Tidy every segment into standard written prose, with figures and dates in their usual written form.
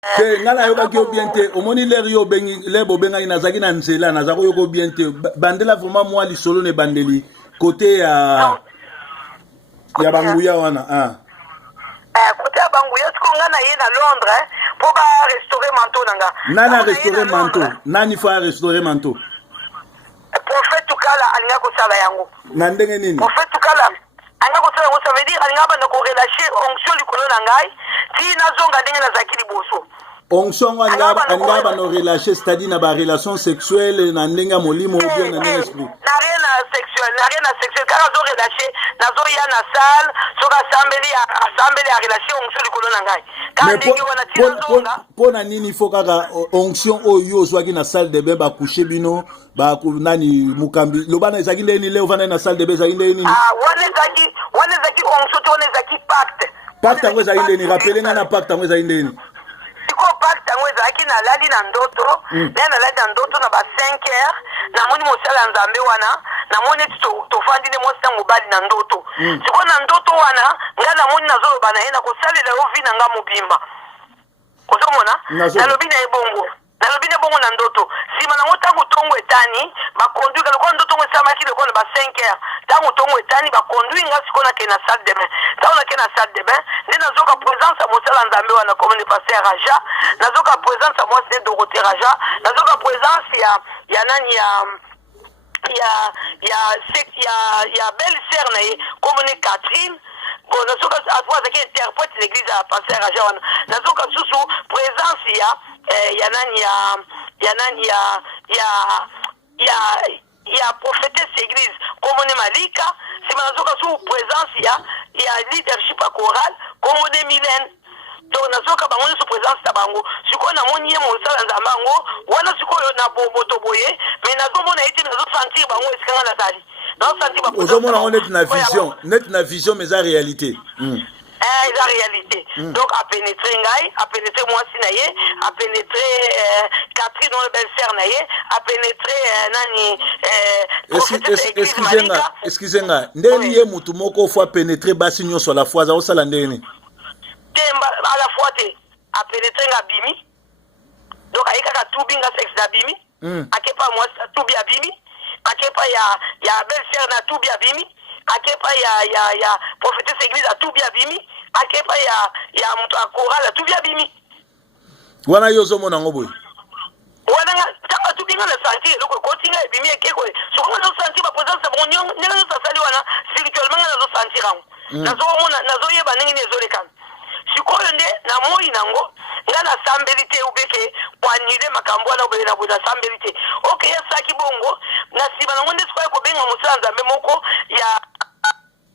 Te ngala yoka ki obiente omoni l'air yo bengi lebo benga inazaki na nzela nazako yoko obiente bandela vraiment moi lisolo ne bandeli côté ya banguya wana côté ya banguya siko nga na ye na Londres po ba restaurer manteau nanga nana restaurer manteau nani fa restaurer manteau prophète Tukala alinga kosala yango na ndenge nini prophète Tukala alinga kosala yango ça veut dire alinga bana ko relâcher onction likolo na ngai ti nazonga ndenge nazaki liboso onction anga bana relâcher c'est-à-dire na ba relation sexuelle na ndenge molimo ou bien na ndenge esprit na rien na sexuel car zo relâcher nazo ya na salle so ka assembler a relâcher onction likolo na ngai quand ndenge wana ti nazonga pona nini faut kaka onction oyo zwaki na salle de bain ba coucher bino ba nani mukambi lobana ezaki ndeni leo vana na salle de bain ezaki ndeni wana ezaki onction to wana ezaki pacte yango ezaki ndeni rappele nga na pacte yango ezaki ndeni siko pacte yango ezalaki nalali na ndoto nde nalali na ndoto na ba 5 heures namoni mosala ya nzambe wana namoni eti tofandi nde mwasi na mobali na ndoto sikoyo na ndoto wana ngai namoni nazoloba na ye na kosalela yo vi na nga mobimba kozomona nalobi na ye bongo na ndoto nsima nango ntango ntongo etani bakonduika lokola ndoto ngo esalamaki lokola na ba 5 heures ntango ntongo etani bakondui nga sikoyo nakee na salle de bain ntango nakee na salle de bain nde nazoka présence ya mosala nzambe wana komone paster raja nazoka présence ya mwasi nde dorote raja nazoka présence ya nani ya belle sœur na ye komone Catherine bon nazoka azwazaki interprète l'église ya paster raja wana nazoka susu présence ya prophétesse église komone Malika sima nazoka su présence ya leadership ya chorale komone Mylène donc nazoka bango nyonso présence na bango sikoyo namoni ye mosala nzambe yango wana sikoyo na bomoto boye mais nazomona ete nazosentir bango esikanga nazali ozomona yango neti na vision mais eza réalité eza réalité donc apénétrer ngai apénétrer mwasi na ye apénétrer Catherine oyo belle sœur na ye apénétrer nani excusez-nga ndeni ye mutu moko fo apénétrer basi nyonso à la fois azakosala ndeni te à la fois te apénétrer nga bimi donc aye kaka tubi nga sexe na bimi akepa mwasi tubi abimi akepa ya belle sœur na tubi abimi akepa ya prophétesse église a tout bien bimi akepa ya mutu a chorale a tout bien bimi wana yo zomona ngo boy wana tanga tout bien na sentir loko continue bimi ekeko so ko na sentir ba présence ba nyon nela so sali wana spirituellement na so sentir ngo nazo mona nazo yeba ningi nezo lekana sikoyo nde na moi nango nga na sambelite ubeke kwa nile makambo na ubele na buda sambelite okay ya saki bongo na siba nango nde sikoyo ko benga musala nzambe moko ya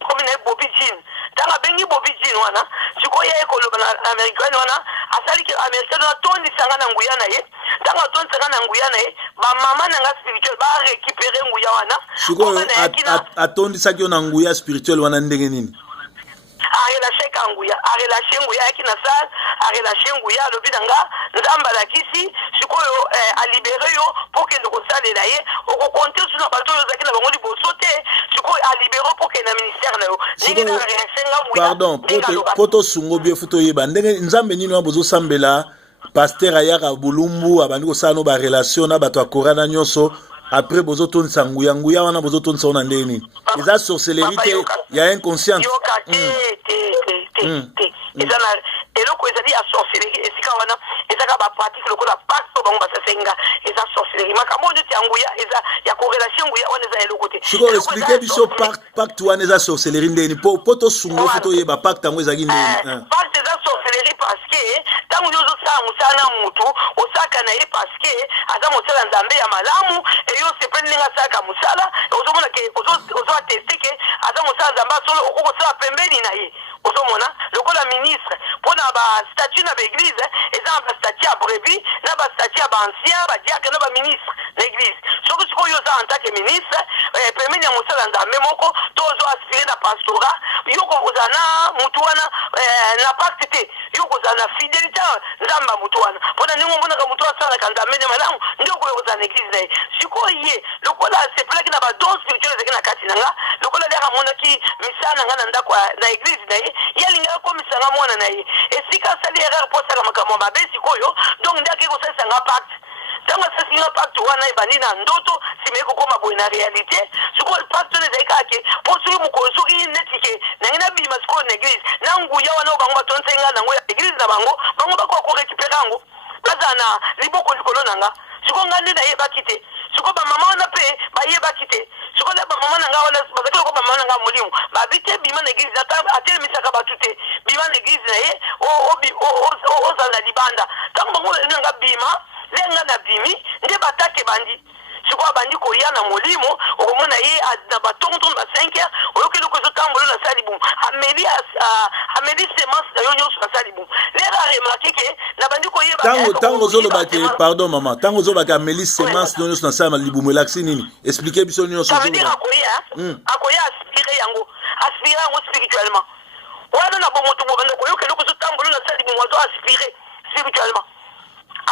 komine Bobby Jean tanga bengi Bobby Jean wana sikoyo ye ko loba na americain wana asali ke americain na tondi sanga na nguya na ye tanga tondi sanga na nguya na ye ba mama na nga spirituel ba récupérer nguya wana sikoyo atondi saki na nguya spirituel wana ndenge nini arelâche nguya yaki na sale arelâche nguya alobi na nga nzambe alakisi sikoyo alibere yo mpo kende kosalela ye okokonte su na bato oyo ozalaki na bango liboso te sikoyo alibere mpo kende na ministère na yo ndenge na arelâche nga nguya pardon po tosungo bie fu toyeba ndenge nzambe nini wana bozosambela paster ayaka bulumbu abandi kosala no barelation na bato akorana nyonso après bozotondisa nguya wana bozotondisa wana ndenge nini eza sorcellerie te ya inconsciente eza na eloko ezali ya sorcellerie esika wana ezaka bapratique lokola pasto bango basasenga eza sorcellerie makambo neti ya nguya eza ya korelation nguya wana eza eloko te siko expliquer biso pacte wana eza sorcellerie ndeni po tosungo fo toyeba pacte yango ezalaki ndeni pacte eza sorcellerie parce que ntango yo ozosala mosala na mutu osaka na ye parce que aza mosala nzambe ya malamu eyo sepeli ndenge asalaka mosala ozomona ke ozoateste ke aza mosala nzambe solo okokosala pembeni na ye ozomona lokola ministre mpona bastatut na baeglise eza na bastatut ya brevi na bastatut ya baancien badiake na baministre na eglise soki sikoyo oza en tant que ministre pembeni ya mosala nzambe moko to ozo aspire na pastora yo kozala na mutu wana na pacte te yo kozala na fidélité nzambe ya mutu wana mpona ndenge omonaka mutu asalaka nzambe nde malamu nde okoyo kozala na eglise na ye sikoyo ye lokola sepelaki na badon spirituel ezalaki na kati na nga lokola liaka amonaki misala na nga na ndako na eglise na ye ye alingaka komisanga mwana na ye esika asali erreur mpo asala makambo mabe sikoyo donc ndaki ko sesa nga pacte tanga sesi nga pacte wana ibani na ndoto simeko koma boy na réalité sikoyo pacte ne zaikake po suri mukoso ki netike na ngina bima sikoyo na église nangu ya wana bango batonsenga nango ya église na bango bako ko récupérer ngo bazana liboko likolo nanga siko ngandi na yeba kite siko ba mama na pe ba yeba kite siko la ba mama nanga wana bazaki ko ba mama nanga mulimu ba bite bima na église ata atel misaka batute bima na église na ye o za la libanda tango ngo nanga bima lenga na bimi nde batake bandi siko bandi ko yana mulimu okomona ye na batonto na 5h oyoki loko zo tambolo na salibum ameli semence na yo nyonso na salibum lera remarqué que na bandi ko yeba tango zolo bake pardon maman tango zo bake ameli semence no nyonso na salibum elaksi nini expliquer biso nyonso ça veut dire akoya aspirer yango spirituellement wana na bomoto bobanda koyoki loko zo tambolo na salibum wazo aspirer spirituellement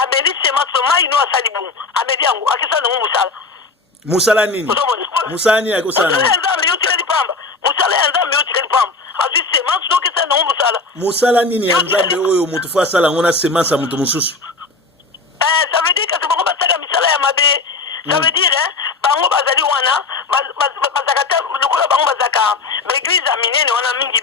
ameli semence mai no salibum ameli yango akisa na musala musala nini musala nini akosala nzambe yo tikali pamba musala ya nzambe yo tikali pamba azwi semence no kisa na musala musala nini ya nzambe oyo mutu fa sala ngona semence ya mutu mususu ça veut dire que c'est bango basaka misala ya mabe ça veut dire bango bazali wana bazaka lokola bango bazaka l'église ya minene wana mingi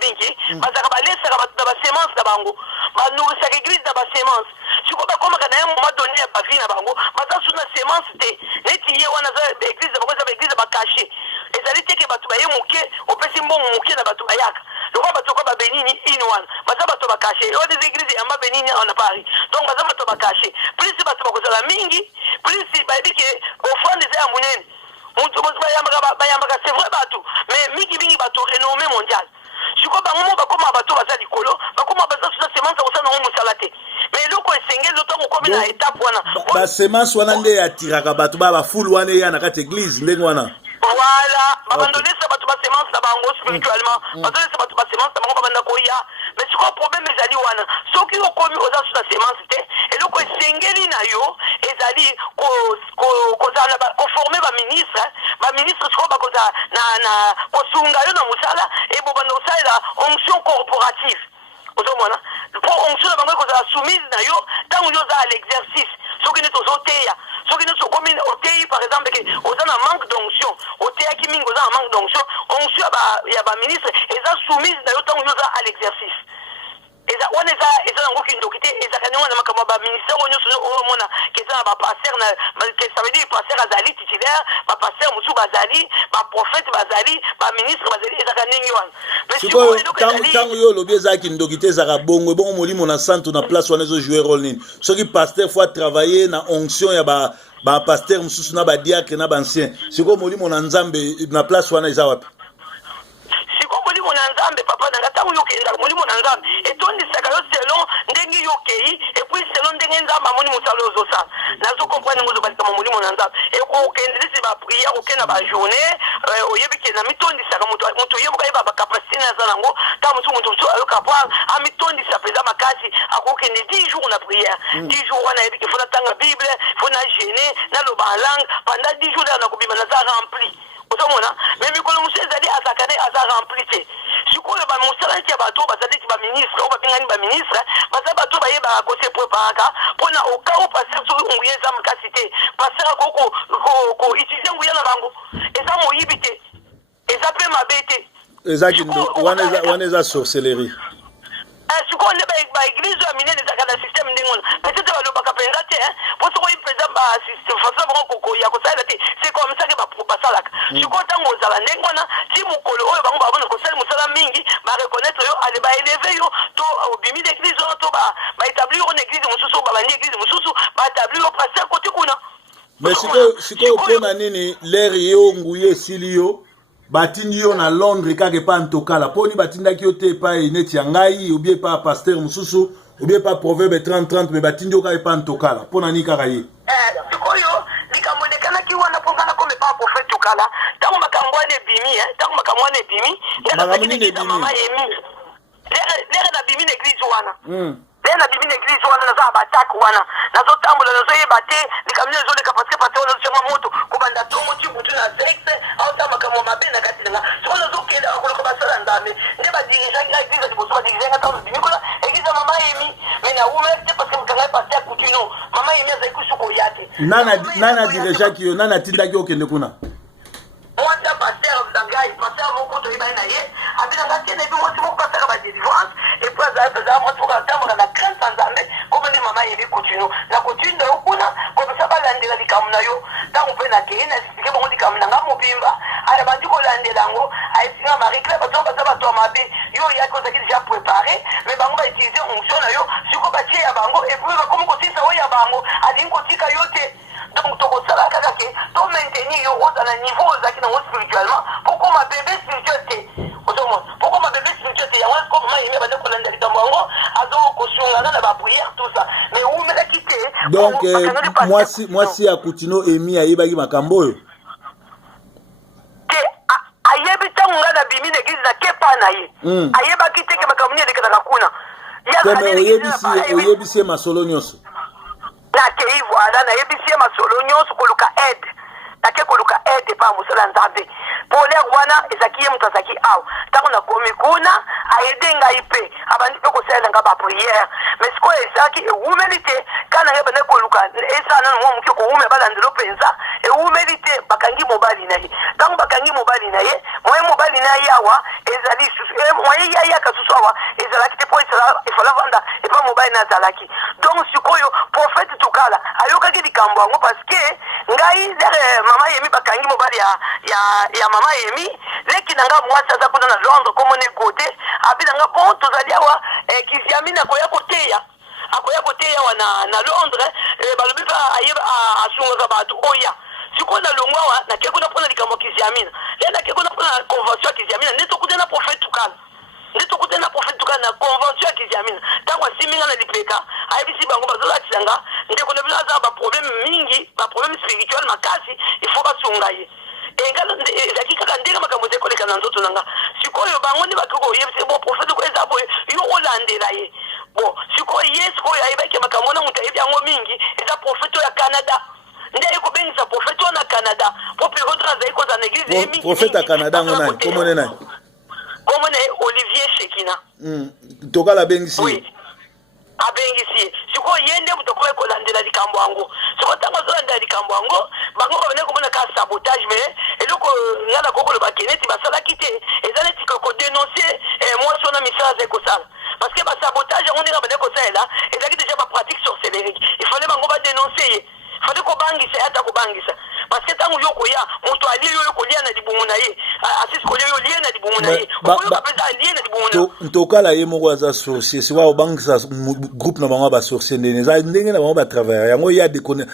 bazaka balesaka na basemence na bango banourisaka église na basemence siko bakomaka na ye moment donné ya bavi na bango baza su na semence te neti ye wana za église na bango eza baéglise bakache ezali teke bato baye moke opesi mbongo moke na bato bayaka lokola bato ko babenini ine wana baza bato bakache oyo des églises yamba benini na Paris donc baza bato bakache plus bato bakozala mingi plus bayebi ke offrande eza ya monene mutu bayambaka c'est vrai bato mais mingi bato renommé mondial siko bango mo bakoma bato baza likolo bakoma baza su na semence akosala nango mosala te mais eloko esengeli lotango okomi na étape wana basemence wana nde atiraka bato bafulu wana eya na kati église ndenge wana voilà babandolesa bato basemence na bango spirituellement bazolesa bato basemence na bango babanda koya mais sikoyo problème ezali wana soki okomi oza su na semence te eloko esengeli na yo ezali kozala koforme baministre sikoyo bakozala na kosunga yo na mosala ebobanda kosalela onction corporative ozomona po onction na bango ekozala soumise na yo ntango yo oza à l'exercice soki neti ozoteya soki neti okomi oteyi par exemple ke oza na manque d'onction oteyaki mingi oza na manque d'onction onction ya baministre eza soumise na yo ntango yo oza à l'exercice wana eza nango kindoki te ezaka ndenge wana makambo ya baministère oyo nyonso omona keza na bapaster ça veut dire paster azali titulaire bapaster mosusu bazali baprophète bazali baministre bazali ezaka ndenge wana sikoyo ntango yo olobi ezalaki ndoki te ezaka bongo ebongo molimo na santo na place wana ezojouer role nini soki paster faut travailler na onction ya bapaster mosusu na badiacre na bancien sikoyo molimo na nzambe na place wana eza wapi molimo na nzambe papa nanga ntango yokendaka molimo na nzambe etondisaka yo selon ndenge yokei epuis selon ndenge nzambe amoni mosala ozosala nazokomprendre ngo ozobalikama molimo na nzambe ekokendelisi bapriere okenda bajournée oyebi ke na mitondisaka moto oyebuka yeba bakapasité na aza nango ntango mosusu moto mosusu ayoka poire amitondisa mpenza makasi akokende 10 jours na prière 10 jours wana yebi ke fo natanga bible fo na gêne naloba en langue pendant 10 jours na kobima naza rempli ozomona mais mikolo mosusu ezali azakane aza rempli te sikoyo bamosala neti ya bato bazali ti baministre oyo babengani baministre baza bato bayebaka kosepreparaka mpona oka o paster soki nguya eza makasi te paster akoutilize nguya na bango eza moyibi te eza mpe mabe te ezaki wana eza sorcellerie sikoyo nde baeglise ya minene ezaka na systeme ndenge wana peut-être balobaka mpenza te po soki mpenza façon bango ya kosalela te c'est comme ça ke basalaka sikoyo ntango ozala ndenge wana ti mokolo oyo bango babona kosala mosala mingi bareconnaître yo ale baeleve yo to obimi l'église wana to baétablir yo na église mosusu babandi église mosusu baétablir yo paster kote kuna mais sikoyo mpona nini lere yo nguye esili yo batindi yo na Londres kaka epa ntokala poni batindaki yo te epai neti ya ngai obie epa paster mosusu obie epa proverbe 30-30 me batindi yo kaka epa ntokala mpona nini kaka ye sikoyo likambo elekanaki wana mpongana kome epa prophète tokala ntango makambo wana ebimi makambo nini ebimi lere na bimi na église wana lere na bimi na église wana naza na batake wana nazotambola nazoyeba te likambo nini ezoleka parce que paster wana ozosenga moto kobanda tongo ti butu na sexe aota makambo mabe na kati nanga siko nazokenda koloko basala nzambe nde badirigeaki na église liboso badirigeaki ntango bimi kuna église ya mama emi mais na wume te parce que mokanga mama yemi azali kusuko yake nana dirija ki yo nana tindaki okende kuna moi ça pasteur ngai pasteur moko to iba na ye abina ngati na bimo timo pasteur ba délivrance et puis ça moi to ka tamona na crainte nzambe comme ni mama yemi continue na continue na kuna comme ça balandela likamuna yo tango pe na kene expliquer bon likamuna ngamo bimba ala bandi ko landela ngo aisinga Marie Claire bato bato mabe yo ya ko ça qui déjà préparé mais bango ba utiliser onction na yo siko ba tie ya bango et puis comme ko tisa o ya bango ali ko tika yote donc to ko sala kaka ke to maintenir yo au na niveau zaki na spirituellement pourquoi ma bébé spiritualité pourquoi ma bébé spiritualité ya wa ko ma yime ba ko landela likambo azo ko sunga na ba prière tout ça mais où me la quitter donc moi si ya Coutinho emi ayebaki makambo yo ayebi tangu ngana bimi n'eglise na kepa na ye ayeba kiteke makamuni de kana kuna ya oyebisi masolo nyonso na ke voilà na yebisi masolo nyonso koluka aide na ke koluka aide pa musala nzambe pole wana ezaki ye mutazaki aw tangu na komi kuna aide ngai pe abandi pe ko sala ngaba prière mais siko ezaki humilité kana ngeba ne koluka esa na mo mukiko hume balandelo penza humilité bakangi mobali na ye tangu bakangi mobali na ye moye mobali na ye awa ezali moye ya kasusu awa ezalaki te po efala vanda epa mobali na zalaki donc sikoyo prophète tukala ayokaki likambo yango parce que ngai mama yemi bakangi mobali ya mama yemi leki nanga mwasi aza kuna na Londres comme on est côté abinanga bon tozali awa kiziami na koya koteya wa na Londres balobi pa ayeba asunga bato oya siko na longwa na keko na pona likambo kiziamina ya na keko na pona convention kiziamina neto kutena prophète tukala na convention kiziamina tango siminga na lipeka ayebisi bango bazola tsanga ndeko na bilaza ba problème mingi ba problème spirituel makasi il faut basunga ye engalo ezaki kaka ndenge makambo ekoleka na nzoto nanga sikoyo bango nde bakoko oyebisi bo prophète ko eza boye yo olandela ye bon sikoyo yesu ko ayebaki makambo na mutu ayebi yango mingi eza prophète ya Canada ndeye ko bengisa prophète na Canada pour période azali ko za église emi prophète ya Canada ngona komone nani komone Olivier Shekina tokala bengisi oui abengisi siko yende mutokole ko landela likambo yango siko tango zolandela likambo yango bango bane ko mona ka sabotage mais eloko ngala kokolo bakeneti basala kite ezale tika ko dénoncer moi sona message ko sala parce que ba sabotage on ndinga bane ko sala ezaki déjà ba pratique sorcellerie il fallait bango ba dénoncer fallait ko bangisa ata ko bangisa parce que tango yoko ya muto ali yo ko lia na libumu na ye asisi ko yo lia na libumu na ye ko yo pesa lia na libumu na ntokala ye moko aza sorcier si wa obangisa groupe na bango ba sorcier ndene za ndenge na bango ba travailler yango ya déconner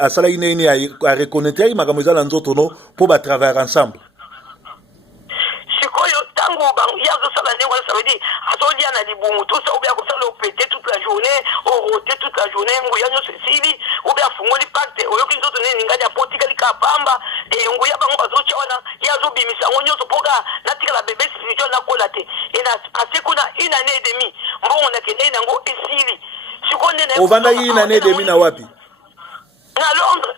asala ineni a reconnaître makambo za na nzoto no pour ba travailler ensemble sikoyo tango bango ya zo sala ndenge ça veut dire azolia na libumu tout ça ou bien ko sala opéter toute la journée au roter toute la journée ngoya nyo sili ou bien fungoli pacte oyoki nzoto nene ngadi apotika likapamba ngoya bango bazocha wana ya zo bimisa ngonyo so poka natika la bébé spirituel na kola te ena asekuna une année et demie mbongo na kende nango esili sikonde na ovanda yi une année et demie na wapi na Londres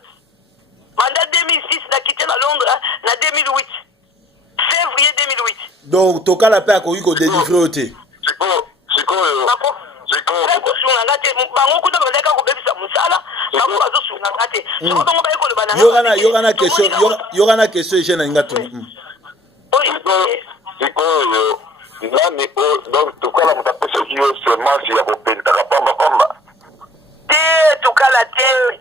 banda 2006 na quitté na Londres na 2008 février 2008 donc tokala pe akoki ko délivrer ote sikoyo ko sunga ngate bango kuta baleka ko bebisa musala bango bazo sunga ngate siko bango ba ekolo bananga yogana question je na ngato sikoyo nani donc tukala mutapesa hiyo semence ya kupenda kapamba kwamba te tukala te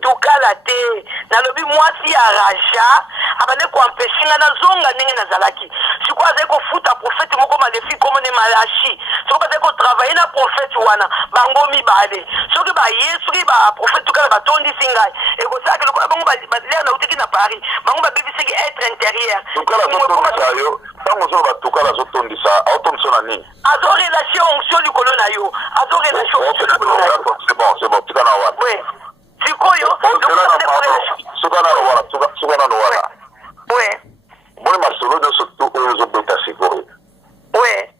tukala te nalobi mwasi ya raja abane ko empêcher na zonga ndenge na zalaki siko azali ko futa prophète moko malefi comme ne malachi siko azali ko travailler na prophète wana bango mibale soki ba yesu ki ba prophète tukala batondi singai e ko saka lokola bango ba lea na utiki na Paris bango ba bebiseki être intérieur tukala tondisa yo tango zo ba tukala zo tondisa autondisa na nini azo relation onction likolo na yo azo relation onction likolo na yo c'est bon tukana wana oui sikoyo sukana no wala ouais bon masolo de surtout oyo zo beta sikoyo ouais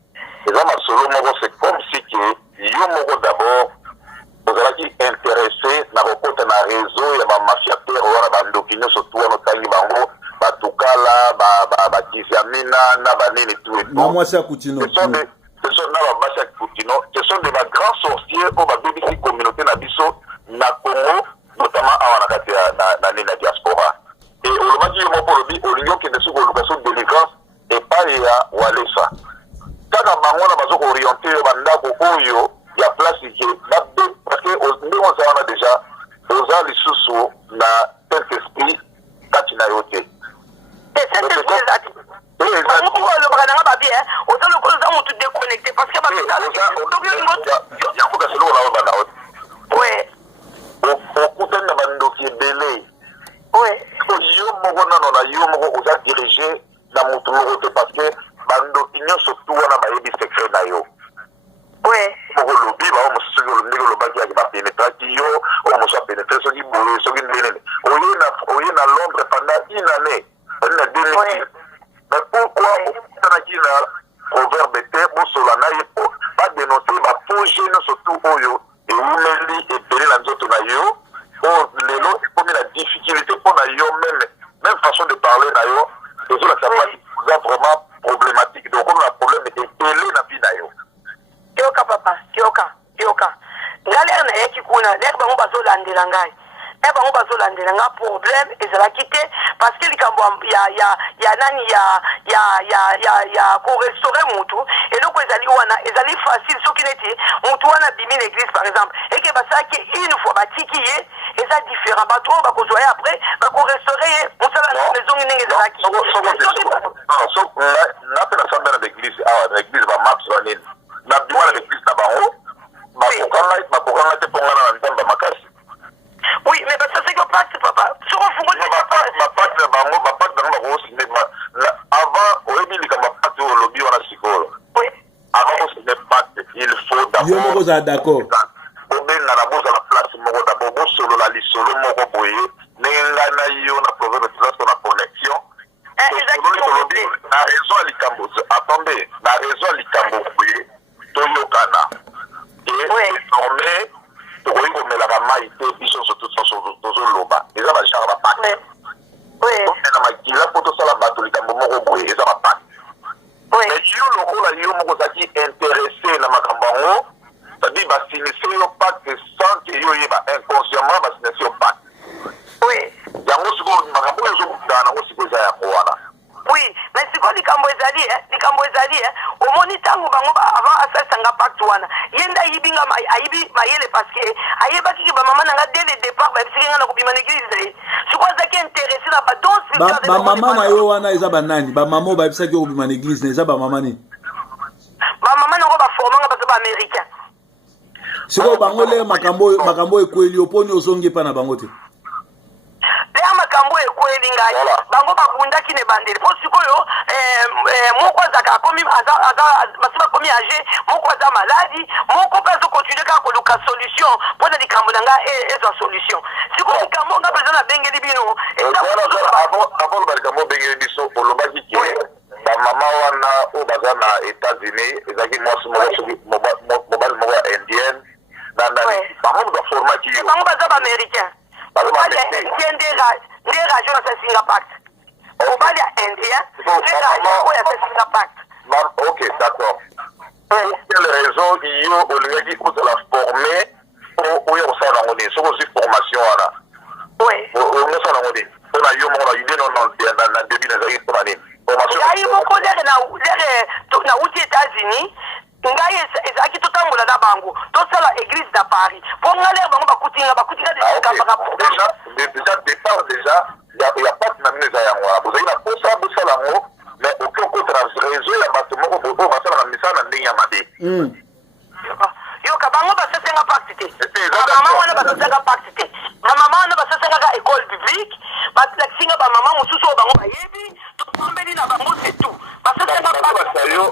eza masolo moko c'est comme si que yo moko d'abord ozalaki intéressé na kokota na réseau ya bamafiateur wana bandoki nyonso tu wana otangi bango batukala bakiziamina na banini tu na mwasi ya Coutinho ce sont na bamasi ya Coutinho ce sont de bagrands sorciers oyo babebisi communauté na biso na Congo ndenge ozala déjà oza lisusu na Saint-Esprit kati na yo te. okutani na bandoki ebele yo moko nano na yo moko oza dirige na motu moko te parce que bandoki nyonso tu wana bayebi secret na yo moko lobi bao mosusu soki olobiki olobaki yaki bapenetraki yo oyo mosu apenetre soki boye soki ndenene oye na Londres pendant une année na 2010 mais pourquoi okutanaki na proverbe te bosola na ye po badénonce baprojet nyonso tu oyo ewumeli ebele na nzoto na yo oyo lelo ekomi na difficulté mpo na yo même façon de parler na yo ezolakisa pasi oza vraiment problématique donc okomi na problème ebele na vie na yo. Kioka papa, kioka. Ngalere na yeki kuna, lek bango bazolandela ngai. Bango bazolandela nga problème ezalaki te parce que likambo ya nani ya ko restaurer mutu eloko ezali wana ezali facile soki neti mutu wana bimi na église par exemple et que basaki une fois batiki ye eza différent bato bakozwa après bako restaurer ye mosala na maison ndenge ezalaki na pe na samba na l'église na église ba max banini na bima na l'église na bango bakokanga te pongana na nzamba makasi. Oui, mais ça c'est que pacte, papa. Sur un fond, ma pacte avant, on a dit que ma pacte au lobby, on a psychologue. Oui. Avant, ce n'est pacte, il faut d'abord. Yo moko za d'accord. On met la bourse à la place, moko d'abord, solo la li solo moko boye. Nenga na yo na proverbe de la connexion. La raison à l'ikambo. Attendez, la raison à l'ikambo boye. Toyokana. Et désormais, tokoki komelaka mai te biso tozoloba eza bajare bapacte omela makila mpo tosala bato likambo moko boye eza bapacte mais yo lokola yo moko ozalaki intéressé na makambo yango c'est-à-dire basinise yo pacte sans ke yo oyeba inconsciemment basinise yo pacte yango sikoyo makambo oyo ezokutana nango sikoyo eza yango wana. Oui, mais c'est quoi likambo ezali omoni tango bango avant asasanga pacte wana yenda yibinga ayibi mayele parce que ayebaki ke ba mama nanga dès le départ ba sikinga na kubima na église naye sikoyo zaki intéressé na ba danse ba mama na yo wana eza banani ba mama ba bisaki kubima na église na eza ba mama ni ba mama nango ba formanga parce que ba américain sikoyo bango le makambo ekweli oponi osongi pa na bango te makambo ekweli ngai bango babundaki ne bandeli po sikoyo moko azaka akomi basi bakomi age moko aza maladi moko mpe azokontinue kaka koluka solution mpo na likambo na nga ezwa solution sikoyo likambo nga mpenza nabengeli bino avant balikambo obengeli biso olobaki ke bamama wana oyo baza na États-Unis ezalaki mwasi mobali moko ya indienne bango baformaki yo bango baza baaméricain nde radio na sasinga pacte mobali ya indien nde radio oyo ya sasinga pacte. Ok, d'accord. Pour quelle raison yo olingaki kozala formé oyo kosala nango nini soki ozwi formation wana ongosala nango nini mpona yo moko na idée na début nazalaki mpona nini ngai moko lere nauti États-Unis ngai ezalaki totambola na bango tosala église na Paris mpo nga lere bango bakutinga déjà départ déjà ya pate na mino eza yango wana bozali na posa bosala yango mais oke okotana réseau ya bato moko oyo basalaka misala na ndenge ya mabe yoka bango basasenga pacte te bamama wana basasenga pacte te bamama wana basasengaka école biblique balakisinga bamama mosusu oyo bango bayebi totombeli na bango c'est tout basasenga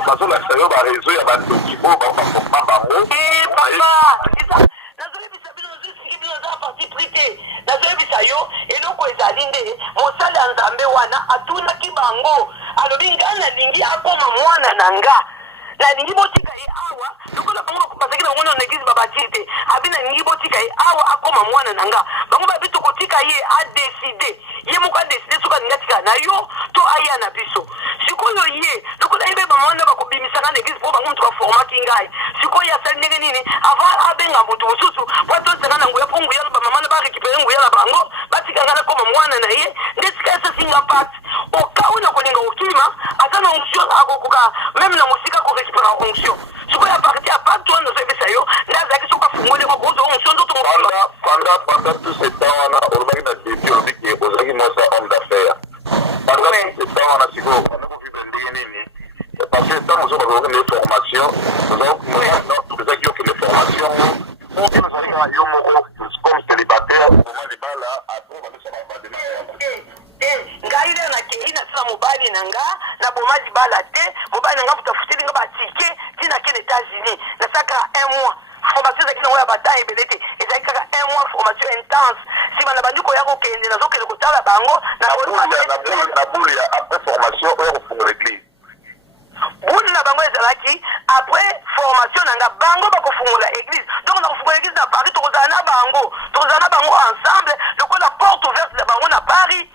bazolakisa yo baréseau ya bandoki oyo bakoma bango papa nazolebisa bino nazosiki bino eza parti pris te nazolebisa yo eloko ezali nde mosali ya nzambe wana atunaki bango alobi ngai nalingi akoma mwana na nga nalingi botika ye awa lokola bango bazaki bango na église babati te abi nalingi botika ye awa akoma mwana na nga bango babi tokotika ye adeside ye moko adeside soki alingi atika na yo to aya na biso sikoyo ye lokola yebe bamwana bakobimisaka na église mpo bango moto baformaki ngai sikoyo asali ndenge nini avant abenga moto mosusu po atosanga na nguya mpo nguya bamama na barekipere nguya na bango batikanga na koma mwana na ye nde sika esasinga pacte okawu na kolinga okima aza na onction akokoka meme na mosika korespira onction sikoyo aparti ya pacte wana nazobebisa yo nde azalaki soki afungoli kokozwa onction ndotongo pendant tout ce temps, on a organisé des débuts, on dit que vous avez homme d'affaires. Pendant tout ce temps, on a signé parce que tant que nous avons des formations, nous avons que les formations, comme célibataire, comment les balles après, on va se ngai ile na keina sina mobali nanga na bomadi bala te mobali nanga mutafutili nga batike tina kene États-Unis na saka 1 mois formation zakina oya bataille belete ezali kaka 1 mois formation intense si bana bandiko ya kokende na zokende kotala bango na boulia après formation oya kofungola église buli na bango ezalaki après formation nanga bango bakofungola église donc na kofungola église na Paris tokozala na bango ensemble lokola porte ouverte na bango na Paris.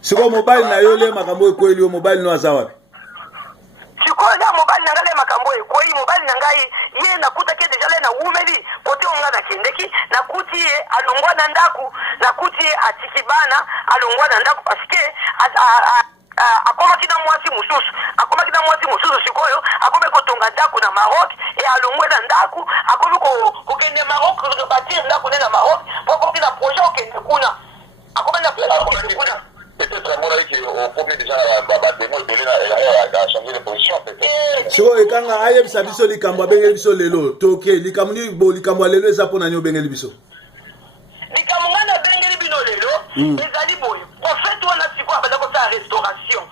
Siko mobile na yo le makambo ekweli yo mobile no azawa. Siko na mobile nanga le makambo ekweli mobile nanga ye nakuta ke deja le na umeli kote onga na kendeki nakuti ye alongwa na ndaku nakuti ye atikibana alongwa na ndaku parce que akoma kina mwasi mususu sikoyo akome kotonga ndaku na Maroc et alongwe na ndaku akome ko kende Maroc ko bâtir ndaku na Maroc pour kina projet okende kuna akome na projet kuna. Peut-être moi au premier déjà la démo de a changé de position peut-être. So ekanga ayeb sabiso likambo bengeli biso lelo toke likamuni bo likambo lelo eza pona nyo bengeli biso. Likambo ngana bengeli bino lelo ezali boy. Prophète wana siko abanda ko sa restauration.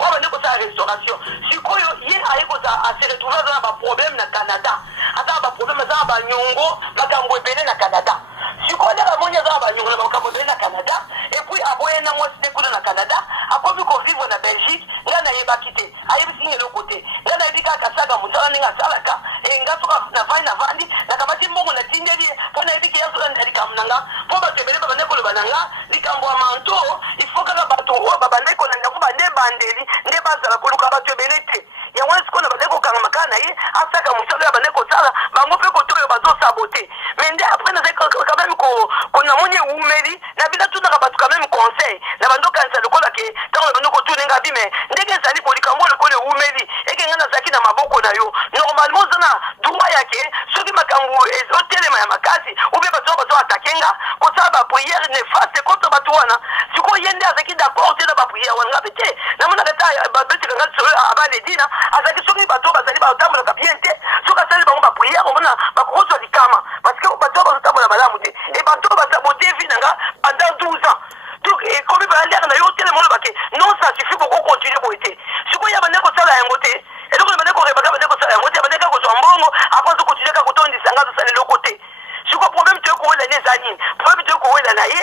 On va dire que ça restauration. Sikoyo ye ayeko a se retrouver dans ba problème na Canada. Ata ba problème za ba nyongo makambo ebele na Canada. Sikoyo la monya za ba nyongo makambo ebele na Canada et puis aboye na mwasi de kuna na Canada akomi ko vivre na Belgique ngana yeba kite ayebi singe lo côté ngana yebika kasaga musala ninga salaka e ngatoka na vai na vandi na kamati mbongo na tindeli pona yebiki yaso na likamnanga po ba tebele ba ndeko lo bananga likambo amanto il faut que bato o ba bandeko na ndako ba ne bandeli ne bazala koluka bato ebelete ya wani sikona bandeko kanga makana ye asaka musala ya bandeko sala bango pe ko toyo bazo saboter mais ndé après na quand même ko na monye umeli na bila tuna ka bato quand même conseil na bando kanisa lokola ke tango bando ko tuna ngabi mais ndenge zali ko likambo lokole umeli eke ngana zaki na maboko na yo normalement zana droit yake soki makambo ezotelema ya makasi ube bato atakenga ko sa ba prière néfaste contre bato wana siko yende azaki d'accord te na ba prière wana ngabi te na mona kata ba beti kanga solo abale dina azaki soki bato bazali ba tambola ka bien te soka sali bango ba prière mona ba kozo likama parce que bato bazotambola malamu te et bato basaboter vie nanga pendant 12 ans. Donc comme ba l'air na yo tele molo bake non ça suffit pour continuer pour été siko ya bande ko sala yango te et donc bande ko rebaka bande ko sala yango te bande ko so mbongo après ko continuer ka kotondi sanga so sala le côté siko problème te ko wela ne zani problème te ko wela na ye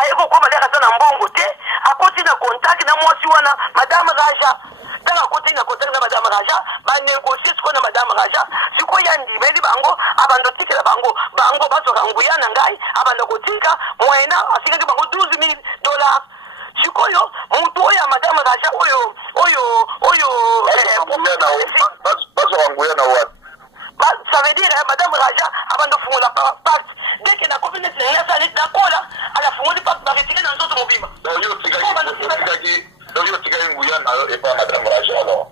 ayeko ko maleka sana mbongo te akoti na contact na mwasi wana madame Raja tanga koti na contact na madame Raja ba négocier siko na madame Raja siko ya ndimeli bango abando tikela bango bazo kanguya na ngai abando kotika moyena asika bango $12,000 sikoyo mutu oya madame Raja oyo bazo kanguya na wat ça veut dire madame Raja abando fungula pacte dès que na commune na sali na kola ala funguli pacte ba retire na nzoto mobimba yo tika nguya na yo et pas madame Raja alors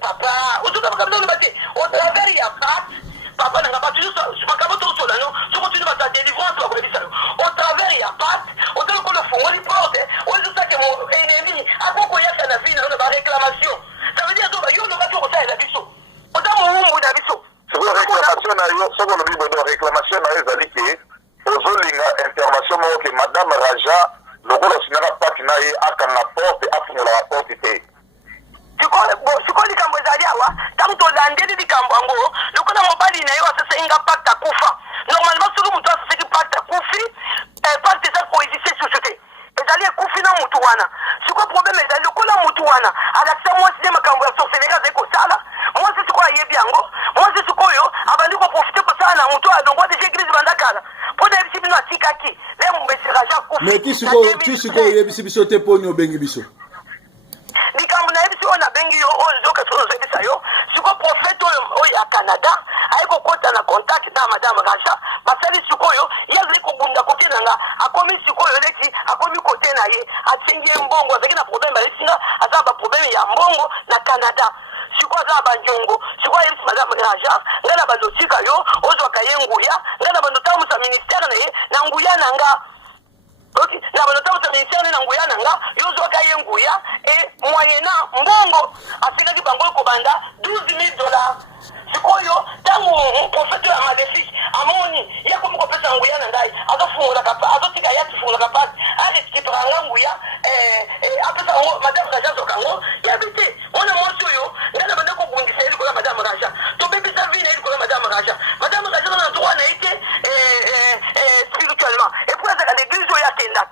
papa otoka makambo na bate au travers ya pacte papa na ngaba toujours makambo to so la no so continue ba délivrance ba kolisa au travers ya pacte otoka ko le funguli porte ozo sake mo ennemi akoko yaka na vie na ba réclamation ça veut dire to ba yo no ba to ko sa la biso otamu humbu na biso c'est une réclamation na yo so ko no bibo do réclamation na ezali ke ozolinga information mo ke madame Raja lokola sinaka pacte na ye akanga porte afungola la porte te siko likambo ezali awa ntango tolandeli likambo yango lokola mobali na yo asese inga pacte akufa normalement soki motu aseseki pacte akufi pacte eza koexiste susu te ezali ekufi na motu wana siko problème ezali lokola motu wana alakisa mwasi nde makambo ya sorcellerie azali kosala mwasi sikoyo ayebi yango mwasi sikoyo abandi koprofite kosala na motu adongwa deja église banda kala mpo na yebisi bino atikaki le mbesiraja akufi mais ti sikoyo oyebisi biso te mponi obengi biso likambo na yebisi oyo nabengi yo oyo zokeso nozobisa yo siko prophète oyo ya Canada ayeko kota na contact na madame Raja basali sikoyo ye azali kobunda kote nanga akomi sikoyo leki akomi kote na ye atingi ye mbongo azalaki na problème alesinga aza ba problème ya mbongo na Canada siko aza banjongo siko ayebisi madame Raja ngai na bandotika yo ozwaka ye nguya ngai na bandotamusa ministère na nguya nanga. Ok, na banotambusa ministère na nguya nanga, yozo kaye nguya et moyennant mbongo asekaki bango kobanda $12,000. Sikoyo tango prophète ya maléfique amoni ya komo kopesa nguya na ngai azofungola kapa azotika ya tifungola kapa ale tikipranga nguya apesa ngo madame Raja zokango ya bite ona mosi oyo ngana banda ko bungisa ili kola madame Raja to bebisa vina ili kola madame Raja na droit na ite spirituellement et pour ça l'église oyo atenda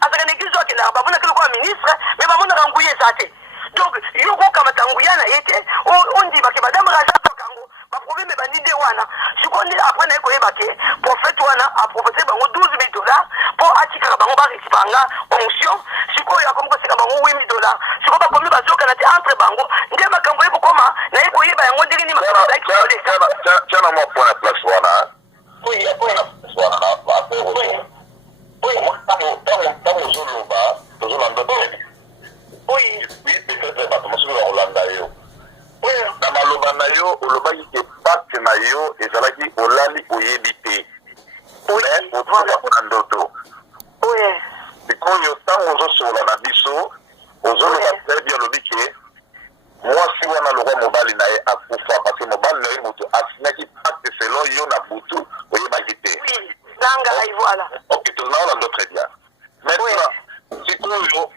azaka l'église oyo atenda babuna kilo kwa ministre mais bamona kanguye zate donc yoko kama tanguya na yete on dit ba ke madame Raja problème bandide wana sikondi après na koyeba ke prophète wana a prophète bango $12,000 pour atikaka bango ba recipanga onction sikoyo akomko sika bango $8,000 siko ba komi bazoka na te entre bango nde makambo yeko koma na koyeba yango ndenge ni makambo ya kiko tiens moi pour la place wana oui wana na ba oui tango zoloba tozolanda oui peut-être ba tomosuka kolanda yo na maloba na yo olobaki ke pacte na yo ezalaki olali oyebi te otuka mpona ndoto sikoyo ntango ozosola na biso ozoloba très bien olobi ke mwasi wana lokwa mobali na ye akufa parce mobali na ye moto asinyaki pacte selon yo na butu oyebaki te ok toznaolando très bien maintenant sikoyo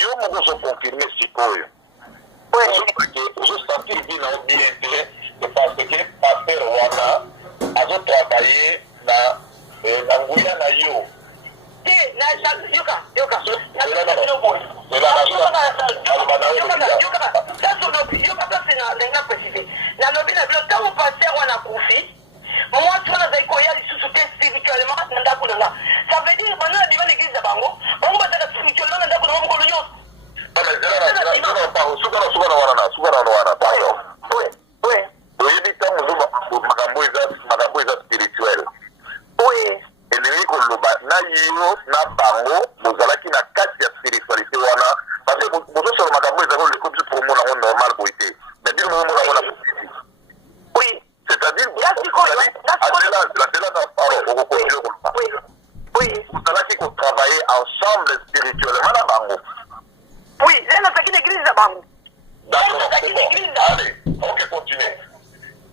yo moko ozoconfirme sikoyo ozosentir bino bien te parce que pasteur wana azotravaille na nguya na yo ça veut dire maintenant la diva l'église bango bango bataka spirituellement na ndako na moko lonyo sukana wana pardon oyebi ntango makambo eza spirituel elingi koloba na yo na bango bozalaki na kati ya spiritualité wana parce que bozosola makambo ezali olekobi pour mona ngo normal boye te mais bino momona ngo na positif c'est-à-dire okokontinue koloba bozalaki kotravailler ensemble spirituellement na bango. Oui, là, on a fait une église là-bas. D'accord, c'est bon. Allez, ok, continue.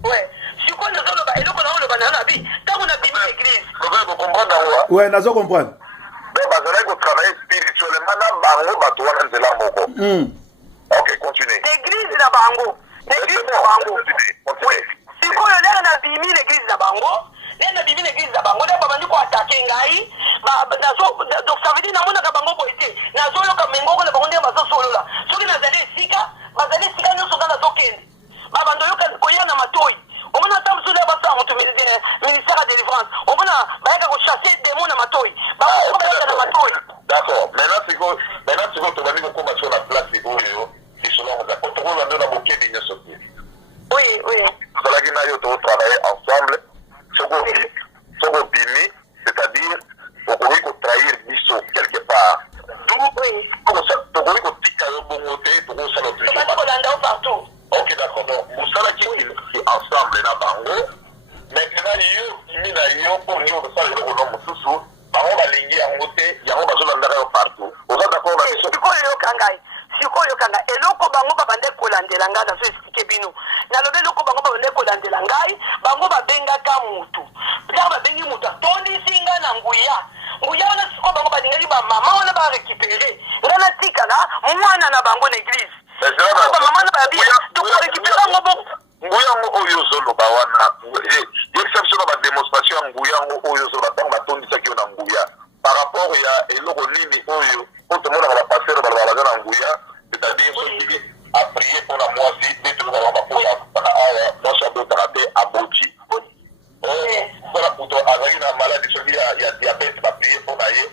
Ouais. Si on a le banana, on a le banana, tant qu'on a bien l'église. Vous comprenez? Ouais, nazo comprendre. Donc, vous allez travailler spirituellement dans Bango, Batouana, c'est la Moko. Ok, continue. L'église là Bango. L'église là Bango. Oui. Si on a bien l'église là Bango, nenda bibi l'église là Bango, d'abord on dit quoi attaquer ngai. Donc ça veut dire na mona ka Bango boité. Na zolo ka mengo na Bango ndia bazo solo là. Soki na zali sika nyoso na zokende. Babando yoka koya na matoi. Omona tamso le basa moto ministère de délivrance. Omona bayaka ko chasser démon na matoi. Bango bayaka na matoi. D'accord. Maintenant tu vas te venir comment sur la place et oyo. Qui sont là on a contrôle la na boké de nyoso. Oui. Vous allez na yo to travailler ensemble. Soko bimi, c'est-à-dire on peut trahir biso quelque part. D'où on peut tika yo bongoté pour ça le plus. Partout. Ok, d'accord. Donc vous savez qui ensemble na bango. Maintenant yo mina yo pour nous de ça le nom mususu. Bango balingi yango te, yango bazolanda yo partout. Vous êtes d'accord na biso? Sikoyo kanga eloko bango babande kolandela ngai na so expliquer bino. Na lobe eloko bango babande kolandela ngai, bango babengaka mutu. Bila babengi mutu tondi singa na nguya. Nguya wana siko bango balingi ba mama wana ba récupérer. Ngana tikala mwana na bango na église. Mais c'est là maman na ba bien. Donc récupérer ngo bon. Nguya ngo oyo zolo ba wana. Exception ba démonstration nguya ngo oyo zolo ba tanga tondi saki na nguya. Par rapport ya eloko nini oyo, pour tout le monde va passer dans la nguya.